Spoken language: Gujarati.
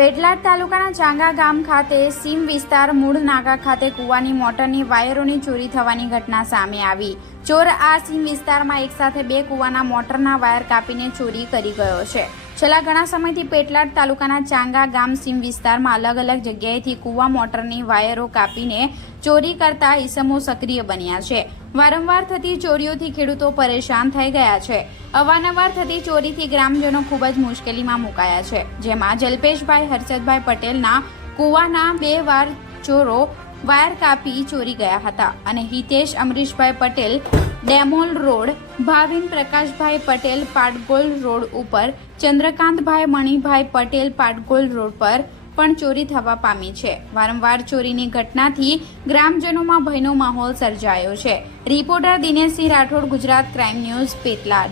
પેટલાદ તાલુકાના ચાંગા ગામ ખાતે સીમ વિસ્તાર મૂળ નાકા ખાતે કૂવાની મોટરની વાયરોની ચોરી થવાની ઘટના સામે આવી। ચોર આ સીમ વિસ્તારમાં એકસાથે બે કૂવાના મોટરના વાયર કાપીને ચોરી કરી ગયો છે। છેલ્લા ઘણા સમયથી પેટલાદ તાલુકાના ચાંગા ગામ સીમ વિસ્તારમાં અલગ અલગ જગ્યાએથી કૂવા મોટરની વાયરો કાપીને ચોરી કરતા ઈસમો સક્રિય બન્યા છે। વારંવાર થતી ચોરીઓથી ખેડૂતો પરેશાન થઈ ગયા છે। અવારનવાર થતી ચોરીથી ગ્રામજનો ખૂબ જ મુશ્કેલીમાં મુકાયા છે। જેમાં જલ્પેશભાઈ હર્ષદભાઈ પટેલના કૂવાના 2 વાર ચોરો વાયર કાપી ચોરી ગયા હતા અને હિતેશ અમરીશભાઈ પટેલ ડેમોલ રોડ, ભાવિન પ્રકાશભાઈ પટેલ પાટગોલ રોડ ઉપર, ચંદ્રકાંતભાઈ મણિભાઈ પટેલ પાટગોલ રોડ પર પણ ચોરી થવા પામી છે। વારંવાર ચોરીની ઘટનાથી ગ્રામજનોમાં ભયનો માહોલ સર્જાયો છે। Reporter Dineshsinh Rathod, Gujarat crime news, Petlad.